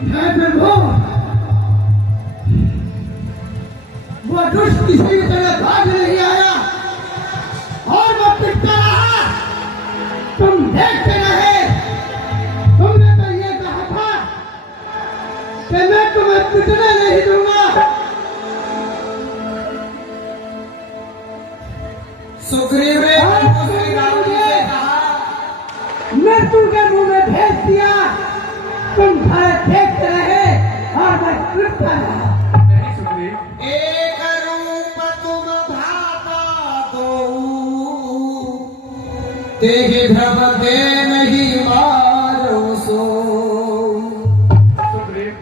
मैं प्रभु वो दुष्ट किसी भी तरह भाग नहीं आया और वो पिटता रहा। तुम देखते रहे। तुमने तो ये कहा था कि मैं तुम्हें पिटने नहीं दूंगा। सुग्रीव ने श्री राम जी से कहा, मृत्यु के मुंह में भेज दिया। तुम खड़े देखते रहे और मैं पिटता रहा। नहीं सुग्रीव, एक रूप तुम भ्राता दो, तेहि ध्रुव दे नहीं मारो सो। सुग्रीव,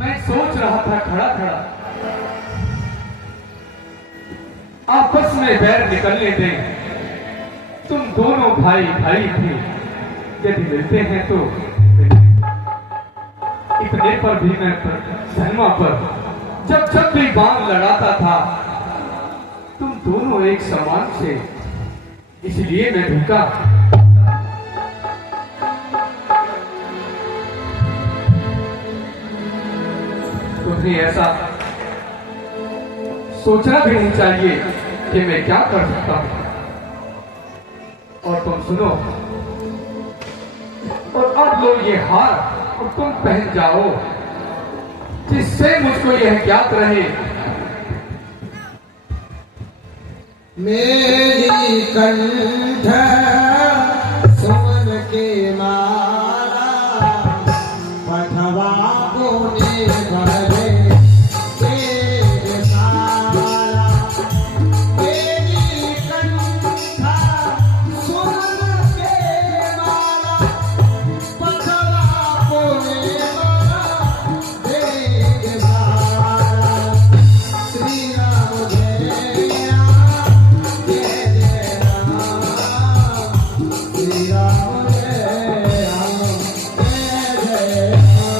मैं सोच रहा था खड़ा खड़ा, आपस में बैर निकलने दें। तुम दोनों भाई भाई थे, यदि मिलते हैं तो मिलते। इतने पर भी मैं सहमा पर जब भी बाण लड़ाता था, तुम दोनों एक समान थे, इसलिए मैं झुका। तुम्हें ऐसा सोचना भी नहीं चाहिए कि मैं क्या कर सकता हूं। और तुम सुनो, और अब लो ये हार और तुम पहन जाओ, जिससे मुझको यह ज्ञात रहे मेरी कंठ सुमन के माला, पठवा बोने भरे तेरे तारा। मेरी कंठ सुमन के माला, पठवा बोने भरे तारा। श्री राम जय राम, जय जय राम। श्री राम जय राम, जय जय राम।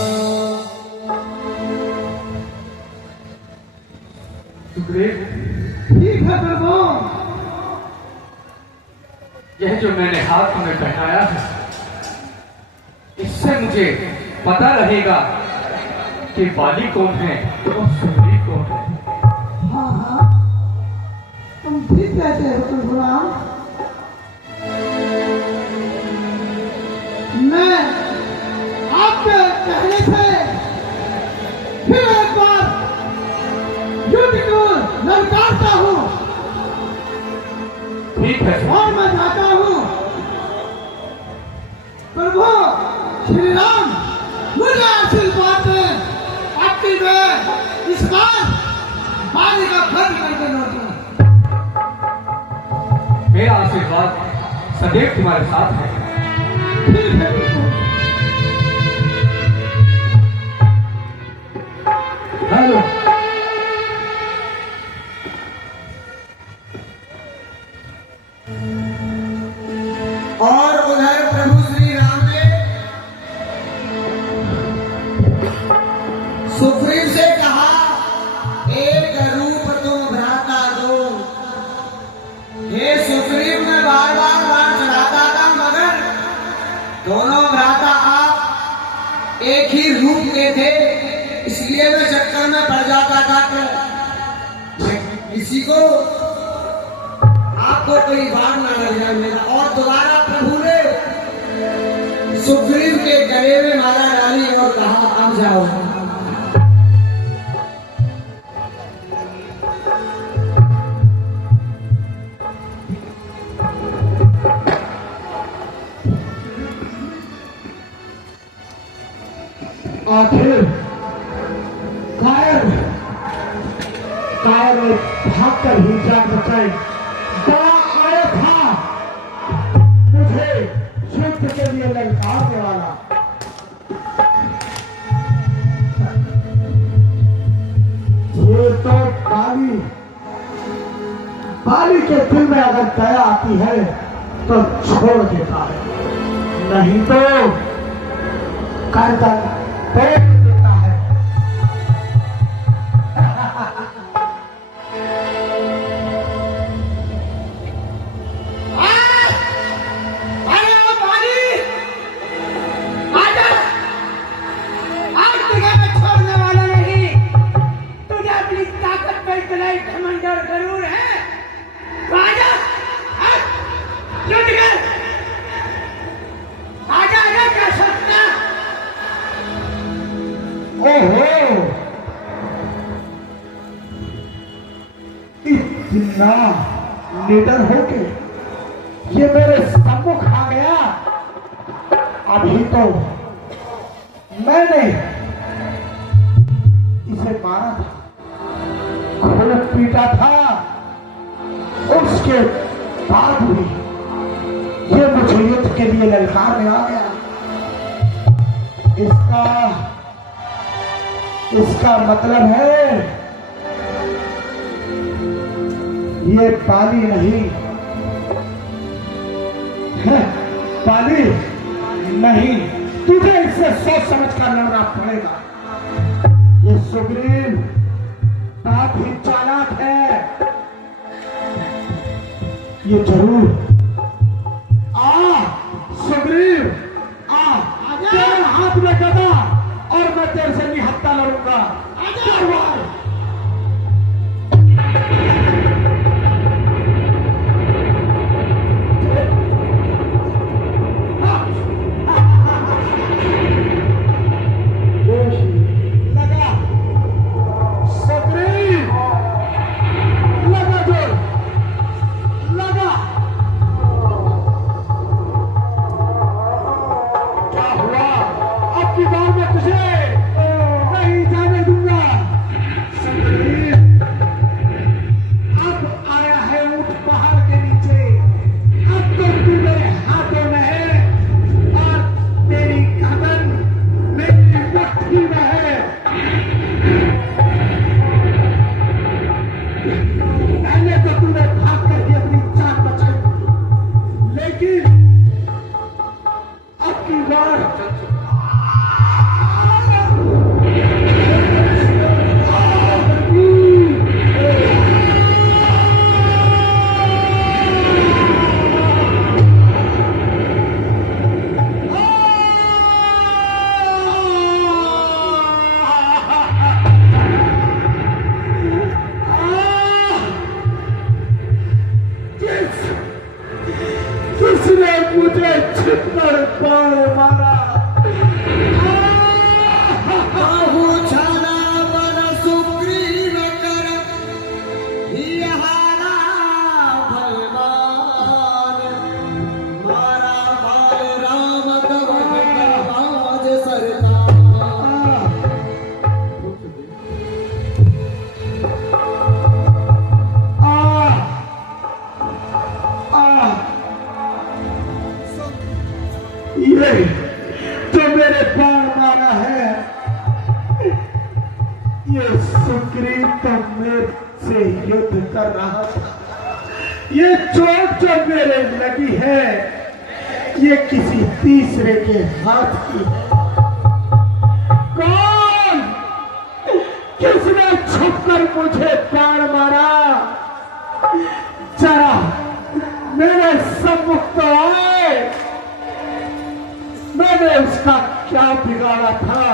सुग्रीव, ठीक है प्रभु। यह जो मैंने हाथ में पहनाया है, इससे मुझे पता रहेगा कि बाली कौन है और सुग्रीव कौन है। हाँ हाँ, तुम ठीक कहते हो प्रभुराम। मैं आपके कहने से फिर एक बार युद्ध को ललकारता हूँ ठीक है और मैं जाता हूँ। प्रभु श्री राम, मुझे आशीर्वाद दें। आपकी मैं इस बार बाली का खर्च करके लौटूं। मेरा आशीर्वाद सदैव तुम्हारे साथ है। ठीक है प्रभु। हेलो, और उधर प्रभु श्री राम ने सुग्रीव से कहा, एक रूप तुम भ्राता दो। हे सुग्रीव ने बार बार बाण चढ़ाता था, मगर दोनों भ्राता आप एक ही रूप के थे, इसलिए मैं चक्कर में पड़ जाता था कि किसी को आपको कोई बार ना लग जाए मेरा। और दोबारा प्रभु ने सुग्रीव के गले में माला डाली और कहा, अब जाओ। आखिर कायर ने भागकर ही जान बचाई। बड़ा आया था मुझे युद्ध के लिए ललकारने वाला। ये तो बाली के दिल में अगर दया आती है तो छोड़ देता है, नहीं तो गर्दन फेंक देता है। अरे ओ बाली, आजा, ना निडर होके ये मेरे सम्मुख आ गया। अभी तो मैंने इसे मारा था, खूब पीटा था, उसके बाद भी ये मुझे युद्ध के लिए ललकारने आ गया। इसका मतलब है ये पाली नहीं है, पाली नहीं, तुझे इससे सोच समझ कर लड़ना पड़ेगा। ये सुग्रीव बहुत ही चालाक है, ये जरूर सुग्रीव तेरे हाथ में गदा और मैं तेरे से निहत्था लड़ूंगा। ये सुग्रीव तो मेरे से युद्ध कर रहा था। ये चोट जो मेरे लगी है ये किसी तीसरे के हाथ की है। कौन, किसने छुपकर मुझे बाण मारा? जरा मेरे सम्मुख तो आए। मैंने उसका क्या बिगाड़ा था?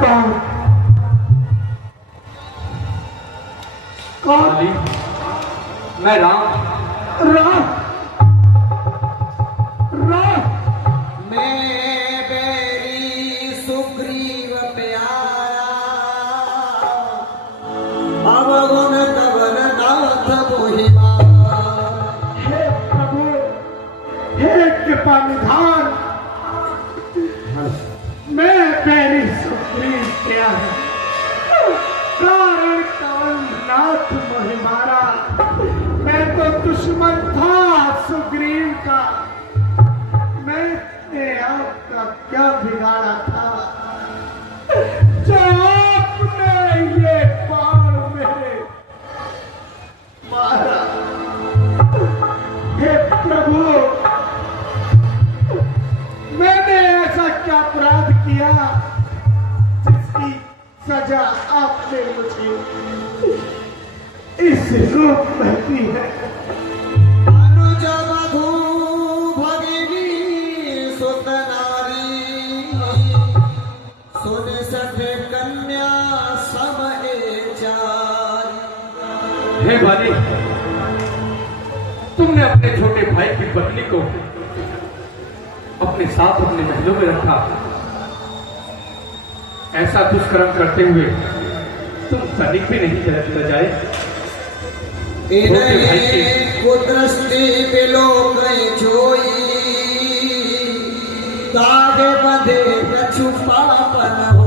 कौन कौन? मैं राम। राम राम मैं बैरी सुग्रीव प्यारा, अवगुण कवन नाथ मोहिमा। हे प्रभु, हे कृपा निधान, मैं बैरी सुग्रीव प्यारा, कारण कवन नाथ मोहिमारा। मैं तो दुश्मन था सुग्रीव का। मैंने आपका क्या बिगाड़ा था जो आपने ये बाण मेरे मारा? हे प्रभु, मैंने ऐसा क्या अपराध किया जिसकी सजा आपने मुझे इस रूप में दी है? अनुज वधू भगिनी सुत नारी, सुन सठे कन्या सम चारी। हे बाली, तुमने अपने छोटे भाई की पत्नी को अपने साथ अपने महलों में रखा। ऐसा दुष्कर्म करते हुए तुम तनिक भी नहीं बजाए। कुदरती बिलो कई जोई तागे बंधे छुपा पर